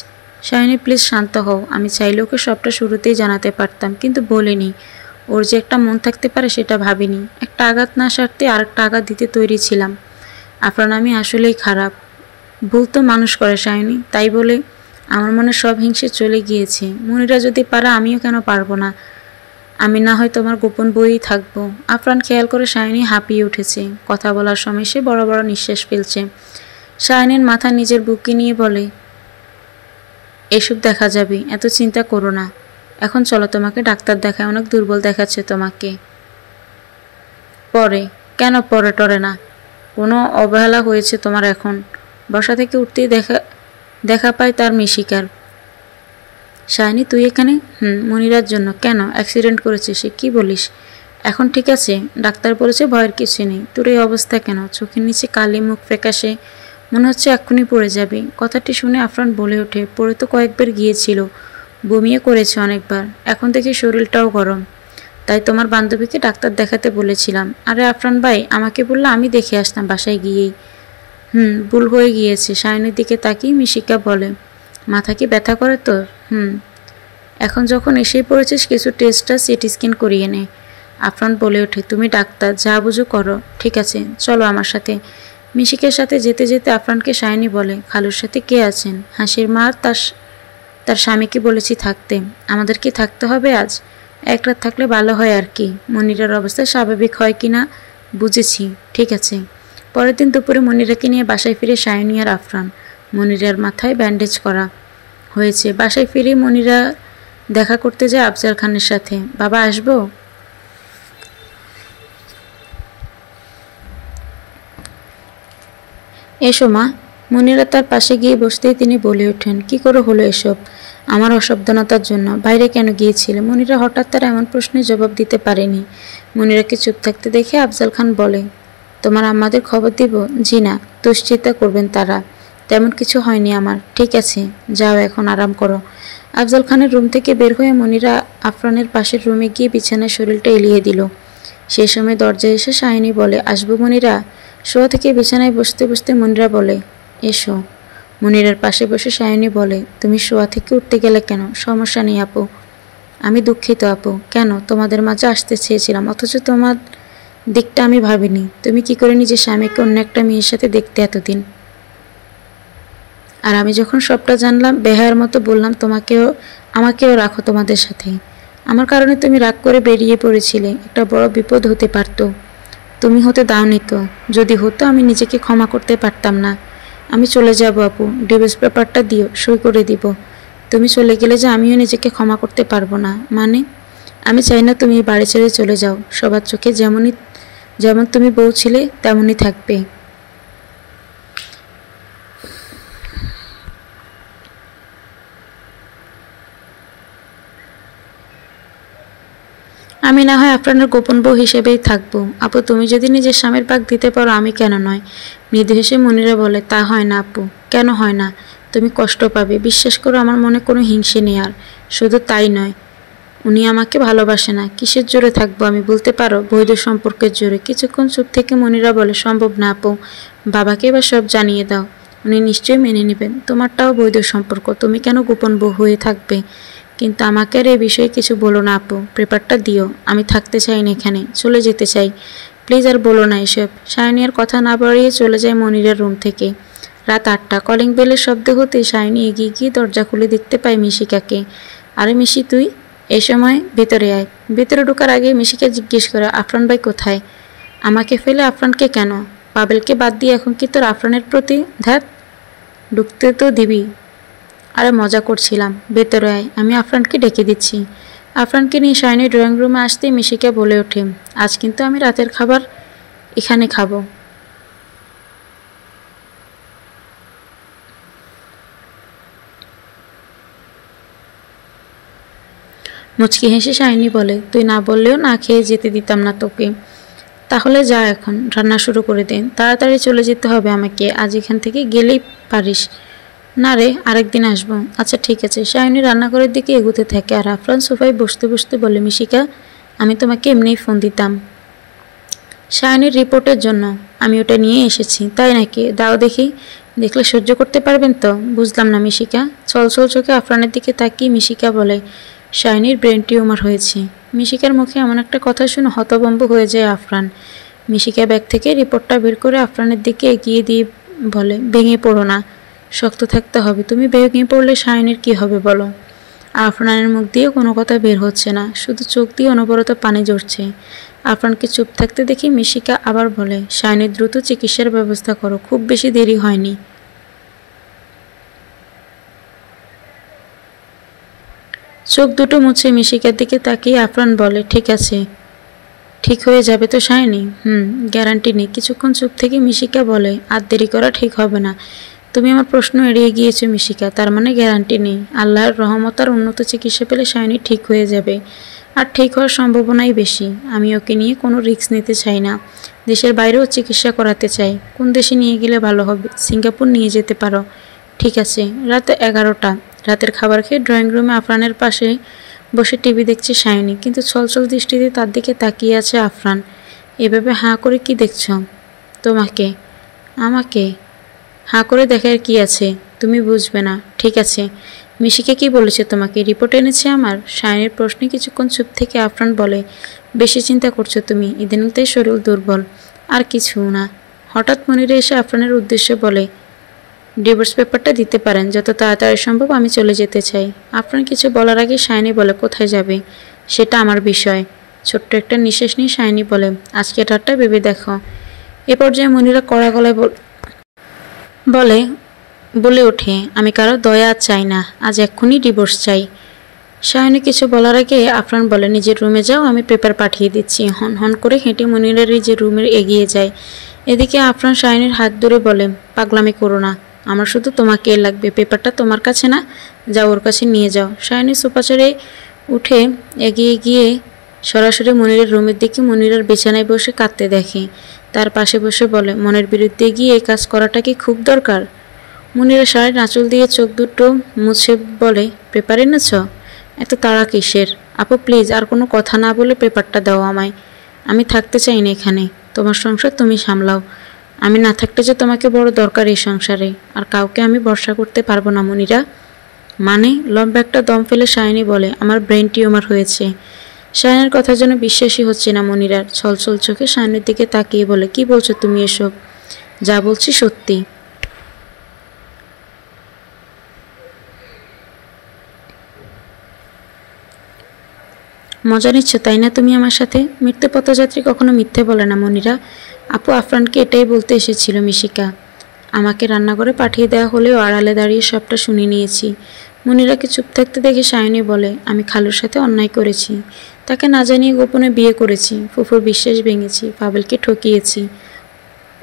শাইনি প্লিজ শান্ত হও। আমি চাইলে ওকে সবটা শুরুতেই জানাতে পারতাম, কিন্তু বলিনি। ওর যে একটা মন থাকতে পারে সেটা ভাবিনি। একটা আঘাত না সারতে আরেকটা আঘাত দিতে তৈরি ছিলাম। আফরান আমি আসলেই খারাপ। ভুল তো মানুষ করে শাইনি, তাই বলে আমার মনে সব হিংসে চলে গিয়েছে। মনিরা যদি পারে আমিও কেন পারবো না? আমি না হয় তোমার গোপন বইই থাকবো। আফরান খেয়াল করে শাইনি হাঁপিয়ে উঠেছে। কথা বলার সময় সে বড় বড় নিঃশ্বাস ফেলছে। শাইনির মাথা নিজের বুকে নিয়ে বলে, এসব দেখা যাবে, এত চিন্তা করো না। এখন চলো তোমাকে ডাক্তার দেখায়, অনেক দুর্বল দেখাচ্ছে তোমাকে। পরে? কেন পরে টরে না? কোনো অবহেলা হয়েছে তোমার এখন? বসা থেকে উঠতেই দেখা পায় তার মিশিকার। শাইনি তুই এখানে? মনিরার জন্য। কেন? অ্যাক্সিডেন্ট করেছে সে, কি বলিস? এখন ঠিক আছে, ডাক্তার বলেছে ভয়ের কিছু নেই। তোর এই অবস্থা কেন? চোখের নিচে কালি, মুখ ফ্যাকাশে, মনে হচ্ছে এক্ষুনি পড়ে যাবে। কথাটি শুনে আফরান বলে ওঠে, পড়ে তো কয়েকবার গিয়েছিল, বমিও করেছে অনেকবার, এখন দেখি শরীরটাও গরম। তাই তোমার বান্ধবীকে ডাক্তার দেখাতে বলেছিলাম। আরে আফরান ভাই, আমাকে বললে আমি দেখে আসতাম বাসায় গিয়েই। ভুল হয়ে গিয়েছে। শাইনির দিকে তাকিয়ে মিশিকা বলে, মাথা কি ব্যথা করে তোর? এখন যখন এসেই পড়েছিস কিছু টেস্টটা সিটি স্ক্যান করিয়ে নে। আফরান বলে ওঠে, তুমি ডাক্তার, যা বুঝো করো। ঠিক আছে, চলো আমার সাথে। মিশিকের সাথে যেতে যেতে আফরানকে শাইনি বলে, খালুর সাথে কে আছেন? হাসির মা তার স্বামীকে বলেছি থাকতে। আমাদের কি থাকতে হবে আজ? এক রাত থাকলে ভালো হয় আর কি। মনিরার অবস্থা স্বাভাবিক হয় কি না বুঝেছি। ঠিক আছে। পরের দিন দুপুরে মনিরাকে নিয়ে বাসায় ফিরে শাইনি আর আফরান। মনিরার মাথায় ব্যান্ডেজ করা হয়েছে। বাসায় ফিরে মনিরা দেখা করতে যায় আফজাল খানের সাথে। বাবা আসবো? এসো মা। মনিরা তার পাশে গিয়ে বসতেই তিনি বলে ওঠেন, কি করে হলো এসব? আমার অসাবধানতার জন্য। বাইরে কেন গিয়েছিলে? মনিরা হঠাৎ তার এমন প্রশ্নের জবাব দিতে পারেনি। মনিরাকে চুপ থাকতে দেখে আফজাল খান বলে, তোমার আম্মাদের খবর দিব? জি না, দুশ্চিন্তা করবেন তারা। তেমন কিছু হয়নি আমার। ঠিক আছে, যাও এখন আরাম করো। আফজাল খানের রুম থেকে বের হয়ে মনিরা আফরানের পাশের রুমে গিয়ে বিছানায় শরীরটা এলিয়ে দিল। সেই সময় দরজায় এসে শাইনি বলে, আসবো মনিরা? শোয়া থেকে বিছানায় বসতে বসতে মনিরা বলে, এসো। মনিরার পাশে বসে শাইনি বলে, তুমি শোয়া থেকে উঠতে গেলে কেন? সমস্যা নেই আপু। আমি দুঃখিত আপু। কেন? তোমাদের মাঝে আসতে চেয়েছিলাম, অথচ তোমার দিকটা আমি ভাবিনি। তুমি কি করে নিজের স্বামীকে অন্য একটা মেয়ের সাথে দেখতে এতদিন? আর আমি যখন সবটা জানলাম বেহায়ের মতো বললাম আমাকেও রাখো তোমাদের সাথে। আমার কারণে তুমি রাগ করে বেরিয়ে পড়েছিলে। একটা বড় বিপদ হতে পারতো। তুমি হতে দাওনি তো। যদি হতো আমি নিজেকে ক্ষমা করতে পারতাম না। আমি চলে যাব আপু। ডিভোর্স পেপারটা দিও, সই করে দিব। তুমি চলে গেলে যে আমিও নিজেকে ক্ষমা করতে পারবো না। মানে? আমি চাই না তুমি বাড়ি ছেড়ে চলে যাও। সবার চোখে যেমন তুমি বউ ছিলে তেমনই থাকবে। আমি না হয় আফরানের গোপন বউ হিসেবেই থাকবো। আপু তুমি যদি নিজের স্বামীর পাক দিতে পারো, আমি কেন নয়? মৃদু হেসে মনিরা বলে, তা হয় না আপু। কেন হয় না? তুমি কষ্ট পাবে। বিশ্বাস করো, আমার মনে কোনো হিংসে নেই। আর শুধু তাই নয়, উনি আমাকে ভালোবাসে না। কিসের জোরে থাকবো আমি বলতে পারো? বৈধ সম্পর্কের জোরে। কিছুক্ষণ চুপ থেকে মনিরা বলে, সম্ভব না আপু। বাবাকে এবার সব জানিয়ে দাও, উনি নিশ্চয়ই মেনে নেবেন। তোমারটাও বৈধ সম্পর্ক, তুমি কেন গোপন বউ হয়ে থাকবে? কিন্তু আমাকে আর এই বিষয়ে কিছু বলো না আপু। পেপারটা দিও। আমি থাকতে চাই না এখানে, চলে যেতে চাই। প্লিজ আর বলো না এসব। শাইনি আর কথা না বাড়িয়ে চলে যায় মনিরার রুম থেকে। রাত 8টা। কলিং বেলের শব্দ হতে শাইনি এগিয়ে গিয়ে দরজা খুলে দেখতে পায় মিশিকাকে। আরে মিশি তুই? এই সময় ভেতরে আয়। ভেতরে ঢোকার আগে মিশিকা জিজ্ঞেস করে, আফরান ভাই কোথায়? আমাকে ফেলে আফরানকে কেন? পাবেলকে বাদ দিয়ে এখন কি তোর আফরানের প্রতি ধ্যাত? ঢুকতে তো দিবি। আরে মজা করছিলাম, ভেতরে আয়, আমি আফরানকে ডেকে দিচ্ছি। আফরানকে নিয়ে শাইনি ড্রয়িং রুমে আসতেই মিশিকা বলে ওঠে, আজ কিন্তু আমি রাতের খাবার এখানে খাবো। মুচকি হেসে শাইনি বলে, তুই না বললেও না খেয়ে যেতে দিতাম না তোকে। তাহলে যা, এখন রান্না শুরু করে দে, তাড়াতাড়ি চলে যেতে হবে আমাকে, আজ এখান থেকে গেলেই পারিস। না রে, আরেকদিন আসবো। আচ্ছা ঠিক আছে। শাইনি রান্নাঘরের দিকে এগুতে থাকে আর আফরান সোফায় বসতে বসতে বলে, মিশিকা আমি তোমাকে এমনিই ফোন দিতাম শাইনির রিপোর্টের জন্য। আমি ওটা নিয়ে এসেছি। তাই নাকি? দাও দেখি। দেখলে সহ্য করতে পারবেন তো? বুঝলাম না মিশিকা। ছলছল চোখে আফরানের দিকে তাকিয়ে মিশিকা বলে, শাইনির ব্রেন টিউমার হয়েছে। মিশিকার মুখে এমন একটা কথা শুনে হতভম্ব হয়ে যায় আফরান। মিশিকা ব্যাগ থেকে রিপোর্টটা বের করে আফরানের দিকে এগিয়ে দিয়ে বলে, ভেঙে পড়ো না, শক্ত থাকতে হবে। তুমি ভেঙে পড়লে শাইনির কি হবে বলো? আফরানের মুখ দিয়ে কোনো কথা বের হচ্ছে না, শুধু চোখ দিয়ে অনবরত পানি ঝরছে। আফরানকে চুপ থাকতে দেখে মিশিকা আবার বলে, শাইনির দ্রুত চিকিৎসার ব্যবস্থা করো, খুব বেশি দেরি হয়নি। চোখ দুটো মুছে মিশিকার দিকে তাকিয়ে আফরান বলে, ঠিক আছে, ঠিক হয়ে যাবে তো শাইনি? গ্যারান্টি নেই। কিছুক্ষণ চুপ থেকে মিশিকা বলে, আর দেরি করা ঠিক হবে না। তুমি আমার প্রশ্ন এড়িয়ে গিয়েছো মিশিকা, তার মানে গ্যারান্টি নেই। আল্লাহর রহমত আর উন্নত চিকিৎসা পেলে শাইনি ঠিক হয়ে যাবে, আর ঠিক হওয়ার সম্ভাবনাই বেশি। আমি ওকে নিয়ে কোনো রিস্ক নিতে চাই না। দেশের বাইরেও চিকিৎসা করাতে চাই। কোন দেশে নিয়ে গেলে ভালো হবে? সিঙ্গাপুর নিয়ে যেতে পারো। ঠিক আছে। রাত 11টা। রাতের খাবার খেয়ে ড্রয়িং রুমে আফরানের পাশে বসে টিভি দেখছে শাইনি, কিন্তু ছলছল দৃষ্টিতে তার দিকে তাকিয়ে আছে আফরান। এভাবে হাঁ করে কি দেখছ? তোমাকে। আমাকে? হাঁ করে দেখার কি আছে? তুমি বুঝবে না। ঠিক আছে। মিশিকে কি বলেছে তোমাকে? রিপোর্ট এনেছে আমার? শাইনির প্রশ্নে কিছুক্ষণ চুপ থেকে আফরান বলে, বেশি চিন্তা করছো তুমি, ইদানিংতে শরীর দুর্বল। আর কিছু না। হঠাৎ মনিরে এসে আফরানের উদ্দেশ্যে বলে, ডিভোর্স পেপারটা দিতে পারেন, যত তাড়াতাড়ি সম্ভব আমি চলে যেতে চাই। আফরান কিছু বলার আগে শাইনি বলে, কোথায় যাবে? সেটা আমার বিষয়। ছোট্ট একটা নিঃশ্বাস নিয়ে শাইনি বলে, আজকে রাতটা ভেবে দেখো। এ পর্যায়ে মনিরা কড়া গলায় বলে ওঠে, আমি কারো দয়া চাই না, আজ এক্ষুনি ডিভোর্স চাই। শাইনি কিছু বলার আগে আফরান বলে, নিজের রুমে যাও, আমি পেপার পাঠিয়ে দিচ্ছি। হন হন করে হেঁটে মনিরার নিজের রুমে এগিয়ে যায়। এদিকে আফরান শাইনির হাত ধরে বলে, পাগলামি করো না, আমার শুধু তোমাকে লাগবে। পেপারটা তোমার কাছে না? যাও ওর কাছে নিয়ে যাও। শাইনি সোফা ছেড়ে উঠে এগিয়ে গিয়ে সরাসরি মনিরের রুমের দিকে মনিরার বিছানায় বসে কাঁদতে দেখে। তার পাশে বসে বলে, মনের বিরুদ্ধে গিয়ে এই কাজ করাটা কি খুব দরকার? মনিরা শাড়ির আঁচল দিয়ে চোখ দুটো মুছে বলে, পেপার এনেছ? এত তাড়া কিসের? আপু প্লিজ, আর কোনো কথা না বলে পেপারটা দাও আমায়। আমি থাকতে চাই না এখানে। তোমার সংসার তুমি সামলাও। আমি না থাকতে যে তোমাকে বড় দরকার এই সংসারে, আর কাউকে আমি ভরসা করতে পারবো না মনিরা। মানে? লম্বা একটা দম ফেলে শাইনি বলে, আমার ব্রেন টিউমার হয়েছে। শাইনের কথা যেন বিশ্বাসই হচ্ছে না মনিরার। ছলছল চোখে শাইনের দিকে তাকিয়ে বলে, কি বলছো তুমি এসব? যা বলছি সত্যি। মজা নিচ্ছ তাই না তুমি আমার সাথে? মৃত্যু পথযাত্রী কখনো মিথ্যে বলে না মনিরা। আপু আফরানকে এটাই বলতে এসেছিল মিশিকা। আমাকে রান্নাঘরে পাঠিয়ে দেওয়া হলেও আড়ালে দাঁড়িয়ে সবটা শুনে নিয়েছি। মনিরাকে চুপ থাকতে দেখে শায়নি বলে, আমি খালুর সাথে অন্যায় করেছি। তাকে না জানিয়ে গোপনে বিয়ে করেছি। ফুফুর বিশ্বাস ভেঙেছি, পাবেলকে ঠকিয়েছি,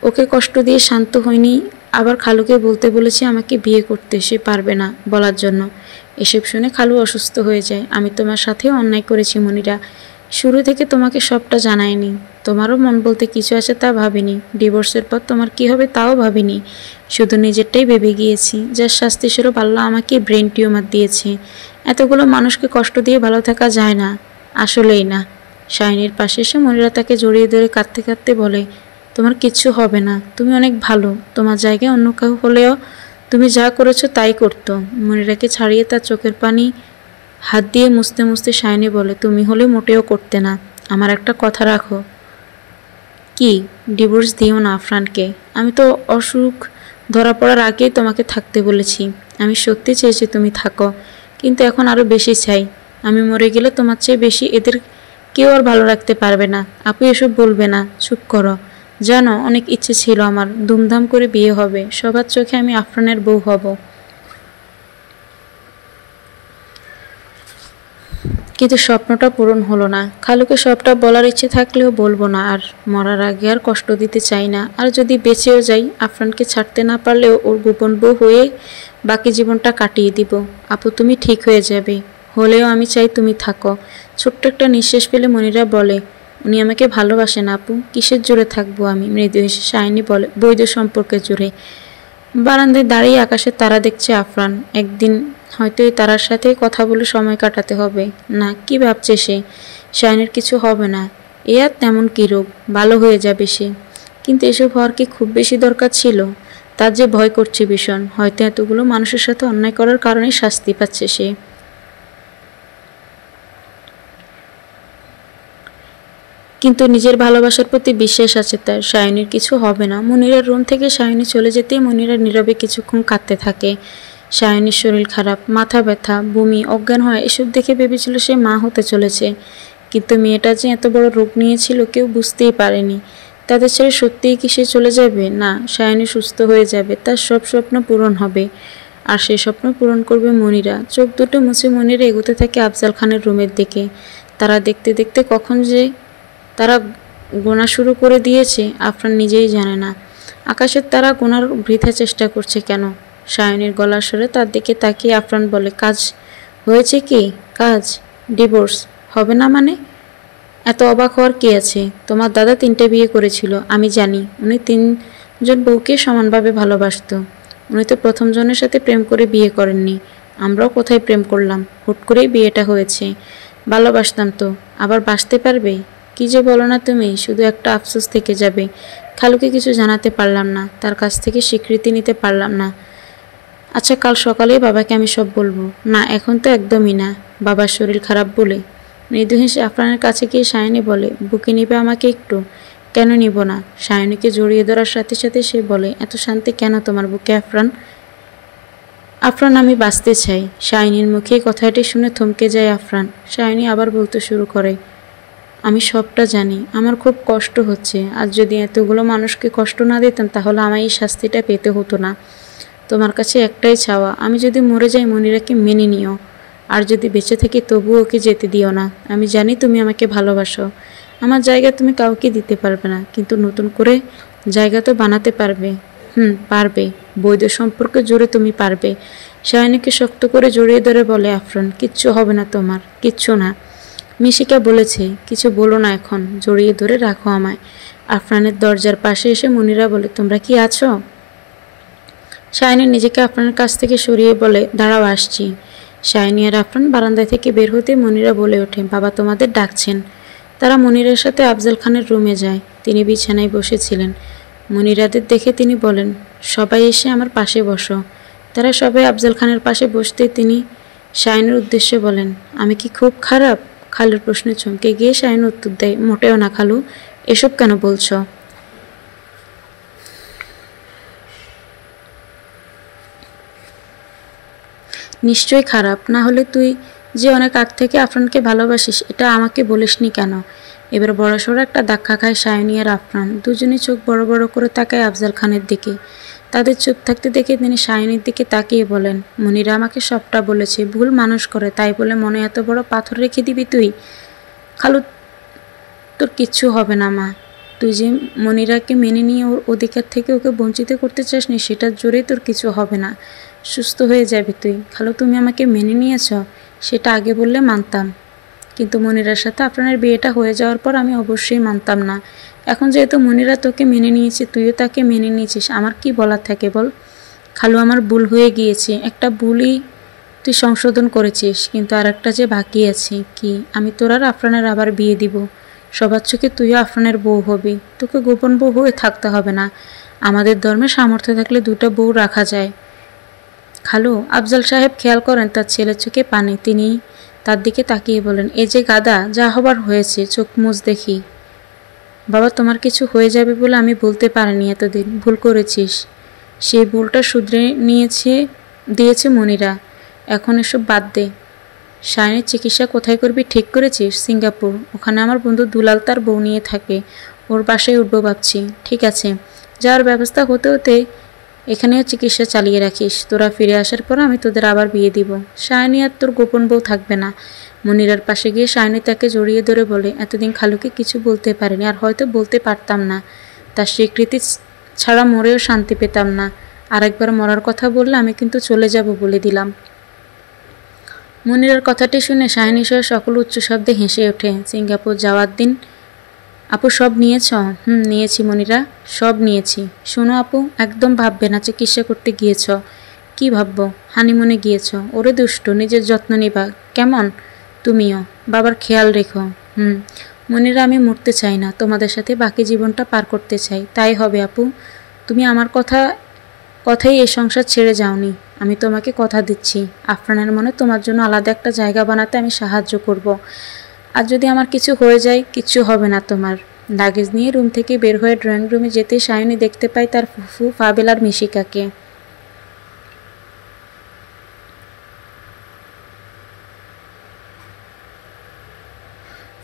ওকে কষ্ট দিয়ে শান্ত হয়নি। আবার খালুকে বলতে বলেছি আমাকে বিয়ে করতে, সে পারবে না বলার জন্য। এসব শুনে খালু অসুস্থ হয়ে যায়। আমি তোমার সাথেও অন্যায় করেছি মনিরা। শুরু থেকে তোমাকে সবটা জানাইনি। তোমারও মন বলতে কিছু আছে তা ভাবিনি। ডিভোর্সের পর তোমার কি হবে তাও ভাবিনি। শুধু নিজেরটাই ভেবে গিয়েছি। যার শাস্তি স্বরূপ আল্লাহ আমাকে ব্রেন টিউমার দিয়েছে। এতগুলো মানুষকে কষ্ট দিয়ে ভালো থাকা যায় না, আসলেই না। শাইনির পাশে এসে মনিরা তাকে জড়িয়ে ধরে কাঁদতে কাঁদতে বলে, তোমার কিচ্ছু হবে না, তুমি অনেক ভালো। তোমার জায়গায় অন্য কেউ হলেও তুমি যা করেছো তাই করতো। মনিরাকে ছাড়িয়ে তার চোখের পানি হাত দিয়ে মুছতে মুছতে শাইনি বলে, তুমি হলে মোটেও করতে না। আমার একটা কথা রাখো। কি? ডিভোর্স দিও না আফরানকে। আমি তো অসুখ ধরা পড়ার আগেই তোমাকে থাকতে বলেছি। আমি সত্যি চেয়েছি তুমি থাকো, কিন্তু এখন আরও বেশি চাই। আমি মরে গেলে তোমার চেয়ে বেশি এদের কেউ আর ভালো রাখতে পারবে না। আপু এসব বলবে না, চুপ করো। জানো, অনেক ইচ্ছে ছিল আমার, ধুমধাম করে বিয়ে হবে, সবার চোখে আমি আফরানের বউ হব। কিন্তু স্বপ্নটা পূরণ হলো না। খালুকে সবটা বলার ইচ্ছে থাকলেও বলবো না আর। মরার আগে আর কষ্ট দিতে চাই না। আর যদি বেঁচেও যাই, আফরানকে ছাড়তে না পারলেও ওর গোপন বউ হয়ে বাকি জীবনটা কাটিয়ে দিব। আপু তুমি ঠিক হয়ে যাবে, হলেও আমি চাই তুমি থাকো। ছোট্ট একটা নিঃশ্বাস ফেলে মনিরা বলে, উনি আমাকে ভালোবাসেন আপু, কিসের জোরে থাকবো আমি? মৃদু হেসে শাইনি বলে, বৈধ সম্পর্কের জোরে। বারান্দায় দাঁড়িয়ে আকাশের তারা দেখছে আফরান। একদিন হয়তো এই তারার সাথে কথা বলে সময় কাটাতে হবে। না, কি ভাবছে সে? শাইনের কিছু হবে না, এ আর তেমন কি রোগ, ভালো হয়ে যাবে সে। কিন্তু এসব হওয়ার কি খুব বেশি দরকার ছিল? তার যে ভয় করছে ভীষণ, হয়তো এতগুলো মানুষের সাথে অন্যায় করার কারণে শাস্তি পাচ্ছে সে। কিন্তু নিজের ভালোবাসার প্রতি বিশ্বাস আছে তার। সায়নীর কিছু হবে না। মনিরার রুম থেকে সায়নী চলে যেতেই মনিরা নীরবে কিছুক্ষণ কাঁদতে থাকে। সায়নীর শরীর খারাপ, মাথা ব্যথা, বমি, অজ্ঞান হয়, এসব দেখে ভেবেছিল সে মা হতে চলেছে। কিন্তু মেয়েটা যে এত বড় রোগ নিয়েছিল কেউ বুঝতেই পারেনি। তাদের ছেড়ে সত্যিই কি সে চলে যাবে? না, সায়নী সুস্থ হয়ে যাবে, তার সব স্বপ্ন পূরণ হবে। আর সেই স্বপ্ন পূরণ করবে মনিরা। চোখ দুটো মুছে মনিরা এগোতে থাকে আফজাল খানের রুমের দিকে। তারা দেখতে দেখতে কখন যে তারা গোনা শুরু করে দিয়েছে আফরান নিজেই জানে না। আকাশের তারা গোনার বৃথা চেষ্টা করছে কেন? সায়নীর গলার স্বরে তার দিকে তাকিয়ে আফরান বলে, কাজ হয়েছে কি? কাজ? ডিভোর্স হবে না মানে? এত অবাক হওয়ার কি আছে? তোমার দাদা 3টে বিয়ে করেছিল, আমি জানি। উনি 3জন বউকে সমানভাবে ভালোবাসত। উনি তো প্রথম জনের সাথে প্রেম করে বিয়ে করেননি। আমরাও কোথায় প্রেম করলাম, হুট করেই বিয়েটা হয়েছে। ভালোবাসতাম তো, আবার বাসতে পারবে? কি যে বলো না তুমি, শুধু একটা আফসোস থেকে যাবে। খালুকে কিছু জানাতে পারলাম না, তার কাছ থেকে স্বীকৃতি নিতে পারলাম না। আচ্ছা, কাল সকালেই বাবাকে আমি সব বলবো। না, এখন তো একদমই না, বাবার শরীর খারাপ বলে। মৃদু হেসে আফরানের কাছে গিয়ে সায়নী বলে, বুকে নিবে আমাকে একটু? কেন নিব না? সায়নীকে জড়িয়ে ধরার সাথে সাথে সে বলে, এত শান্তি কেন তোমার বুকে আফরান? আফরান, আমি বাঁচতে চাই। সায়নীর মুখে কথাটি শুনে থমকে যায় আফরান। সায়নী আবার বলতে শুরু করে, আমি সবটা জানি, আমার খুব কষ্ট হচ্ছে। আর যদি এতগুলো মানুষকে কষ্ট না দিতাম তাহলে আমার এই শাস্তিটা পেতে হতো না। তোমার কাছে একটাই চাওয়া, আমি যদি মরে যাই মনিরাকে মেনে নিও। আর যদি বেঁচে থাকি তবুও ওকে যেতে দিও না। আমি জানি তুমি আমাকে ভালোবাসো, আমার জায়গা তুমি কাউকে দিতে পারবে না, কিন্তু নতুন করে জায়গা তো বানাতে পারবে। পারবে, বৈধ সম্পর্কে জোরে তুমি পারবে। সায়নীকে শক্ত করে জড়িয়ে ধরে বলে আফরান, কিচ্ছু হবে না তোমার, কিচ্ছু না। মিশিকা বলেছে কিছু বলো না এখন, জড়িয়ে ধরে রাখো আমায়। আফরানের দরজার পাশে এসে মনিরা বলে, তোমরা কি আছো? সায়নী নিজেকে আফরানের কাছ থেকে সরিয়ে বলে, দাঁড়াও আসছি। সায়নী আর আফরান বারান্দায় থেকে বের হতে মনিরা বলে ওঠে, বাবা তোমাদের ডাকছেন। তারা মনিরার সাথে আফজাল খানের রুমে যায়। তিনি বিছানায় বসেছিলেন। মনিরাদের দেখে তিনি বলেন, সবাই এসে আমার পাশে বসো। তারা সবাই আফজাল খানের পাশে বসতে তিনি সায়নের উদ্দেশ্যে বলেন, আমি কি খুব খারাপ? খালুর প্রশ্নে চমকে গিয়ে সায়ন উত্তর দেয়, মোটেও না খালু, এসব কেন বলছ? নিশ্চয়ই খারাপ, না হলে তুই যে অনেক আগ থেকে আফরানকে ভালোবাসিস এটা আমাকে বলিসনি কেন? এবার বড়সড় একটা ধাক্কা খায় সায়নী আর আফরান। দুজনেই চোখ বড় বড় করে তাকায় আফজাল খানের দিকে। তাদের চুপ থাকতে দেখে তিনি সায়নীর দিকে তাকিয়ে বলেন, মনিরা আমাকে সবটা বলেছে, ভুল মানুষ করে, তাই বলে মনে এত বড় পাথর রেখে দিবি তুই? খালু, তোর কিচ্ছু হবে না মা। তুই যে মনিরাকে মেনে নিয়ে ওর অধিকার থেকে ওকে বঞ্চিত করতে চাসনি, সেটার জোরেই তোর কিছু হবে না। সুস্থ হয়ে যাবি তুই। খালু, তুমি আমাকে মেনে নিয়েছ, সেটা আগে বললে মানতাম, কিন্তু মনিরার সাথে আপনার বিয়েটা হয়ে যাওয়ার পর আমি অবশ্যই মানতাম না। এখন যেহেতু মনিরা তোকে মেনে নিয়েছে, তুইও তাকে মেনে নিয়েছিস, আমার কি বলার থাকে বল? খালু, আমার ভুল হয়ে গিয়েছে, একটা ভুলই তুই সংশোধন করেছিস, কিন্তু আর একটা যে বাকি আছে। কি? আমি তোর আর আফরানের আবার বিয়ে দিব। সবার চোখে তুইও আফরানের বউ হবি, তোকে গোপন বউ হয়ে থাকতে হবে না। আমাদের ধর্মে সামর্থ্য থাকলে 2টা বউ রাখা যায়। খালু, আফজাল সাহেব খেয়াল করেন তার ছেলের চোখে পানি। তিনি তার দিকে তাকিয়ে বলেন, এই যে গাদা, যা হবার হয়েছে, চোখ মুছ দেখি। বাবা, তোমার কিছু হয়ে যাবে বলে আমি বলতে পারিনি এতদিন, ভুল করেছিস। সেই ভুলটা শুধরে দিয়েছে মনিরা। এখন এসব বাদ দে। সায়নের চিকিৎসা কোথায় করবি ঠিক করেছিস? সিঙ্গাপুর। ওখানে আমার বন্ধু দুলাল তার বউ নিয়ে থাকে, ওর বাসায় উঠবো ভাবছি। ঠিক আছে, যাওয়ার ব্যবস্থা হতে হতে এখানেও চিকিৎসা চালিয়ে রাখিস। তোরা ফিরে আসার পর আমি তোদের আবার বিয়ে দিব। সায়নী আর তোর গোপন বউ থাকবে না। মনিরার পাশে গিয়ে সায়নী তাকে জড়িয়ে ধরে বলে, এতদিন খালুকে কিছু বলতে পারিনি, আর হয়তো বলতে পারতাম না। তার স্বীকৃতি ছাড়া মরেও শান্তি পেতাম না। আরেকবার মরার কথা বললে আমি কিন্তু চলে যাব বলে দিলাম। মনিরার কথাটি শুনে সায়নী সহ সকল উচ্চ শব্দে হেসে ওঠে। সিঙ্গাপুর যাওয়ার দিন আপু সব নিয়েছ? নিয়েছি মনিরা, সব নিয়েছি। শোনো আপু, একদম ভাববে না চিকিৎসা করতে গিয়েছ। কি ভাববো? হানিমুনে গিয়েছ। ওরে দুষ্টু, নিজের যত্ন নিবা কেমন? তুমিও বাবার খেয়াল রেখো। মনিরা, আমি মরতে চাই না, তোমাদের সাথে বাকি জীবনটা পার করতে চাই। তাই হবে আপু, তুমি আমার কথাই এই সংসার ছেড়ে যাওনি। আমি তোমাকে কথা দিচ্ছি, আফরানের মনে তোমার জন্য আলাদা একটা জায়গা বানাতে আমি সাহায্য করব। আর যদি আমার কিছু হয়ে যায়, কিচ্ছু হবে না তোমার। লাগেজ নিয়ে রুম থেকে বের হয়ে ড্রয়িং রুমে যেতে সায়নী দেখতে পায় তার ফুফু ফাবেল আর মিশিকাকে।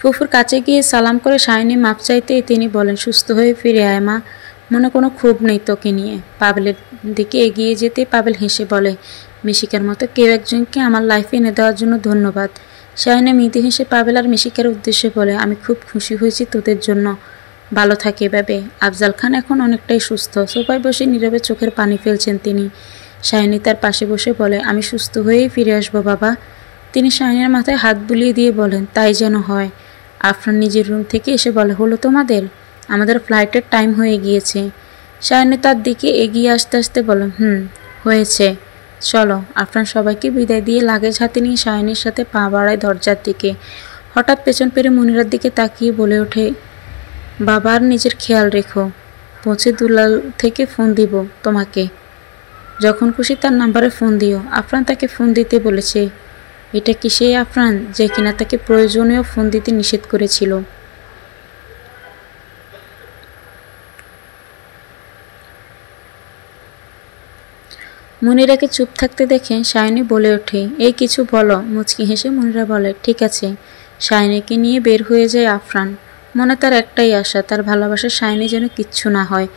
ফুফুর কাছে গিয়ে সালাম করে সায়নী মাপ চাইতেই তিনি বলেন, সুস্থ হয়ে ফিরে আয় মা, মনে কোনো ক্ষোভ নেই তোকে নিয়ে। পাবেলের দিকে এগিয়ে যেতে পাবেল হেসে বলে, মিশিকার মতো কেউ একজনকে আমার লাইফে এনে দেওয়ার জন্য ধন্যবাদ। সায়নী মৃদু হেসে পাবেল আর মিশিকার উদ্দেশ্যে বলে, আমি খুব খুশি হয়েছি তোদের জন্য। ভালো থাকে এভাবে। আফজাল খান এখন অনেকটাই সুস্থ। সোফায় বসে নীরবে চোখের পানি ফেলছেন তিনি। সায়নী তার পাশে বসে বলে, আমি সুস্থ হয়েই ফিরে আসবো বাবা। তিনি সায়নীর মাথায় হাত বুলিয়ে দিয়ে বলেন, তাই যেন হয়। আফরান নিজের রুম থেকে এসে বলে, হলো তোমাদের? আমাদের ফ্লাইটের টাইম হয়ে গিয়েছে। সায়নী তার দিকে এগিয়ে আসতে আসতে বলে, হয়েছে, চলো। আফরান সবাইকে বিদায় দিয়ে লাগেজ হাতে নিয়ে সায়নীর সাথে পা বাড়ায় দরজার দিকে। হঠাৎ পেছন পেরে মনিরার দিকে তাকিয়ে বলে ওঠে, বাবার নিজের খেয়াল রেখো। পৌঁছে দুলাল থেকে ফোন দিব তোমাকে, যখন খুশি তার নাম্বারে ফোন দিও। আফরান তাকে ফোন দিতে বলেছে। এটা কি সেই আফরান যে কিনা তাকে প্রয়োজনীয় ফোন দিতে নিষেধ করেছিল? মনিরাকে চুপ থাকতে দেখে সায়নী বলে ওঠে, এই কিছু বলো। মুচকি হেসে মনিরা বলে, ঠিক আছে। সায়নীকে নিয়ে বের হয়ে যায় আফরান। মনে তার একটাই আশা, তার ভালোবাসার সায়নী যেন কিচ্ছু না হয়।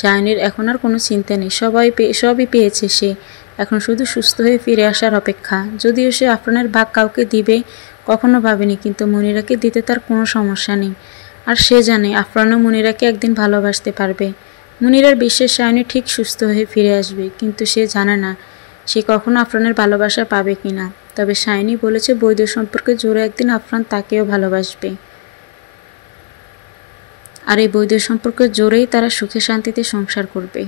সায়নীর এখন আর কোনো চিন্তা নেই, সবই পেয়েছে সে। এখন শুধু সুস্থ হয়ে ফিরে আসার অপেক্ষা। যদিও সে আফরানের ভাগ কাউকে দিবে কখনো ভাবেনি, কিন্তু মনিরাকে দিতে তার কোনো সমস্যা নেই। আর সে জানে আফরানও মনিরাকে একদিন ভালোবাসতে পারবে। মনিরার বিশ্বাস সায়নী ঠিক সুস্থ হয়ে ফিরে আসবে, কিন্তু সে জানে না সে কখনো আফরানের ভালোবাসা পাবে কিনা। তবে সায়নী বলেছে বৈধ সম্পর্কে জোরে একদিন আফরান তাকেও ভালোবাসবে, আর এই বৈধ সম্পর্কের জোরেই তারা সুখে শান্তিতে সংসার করবে।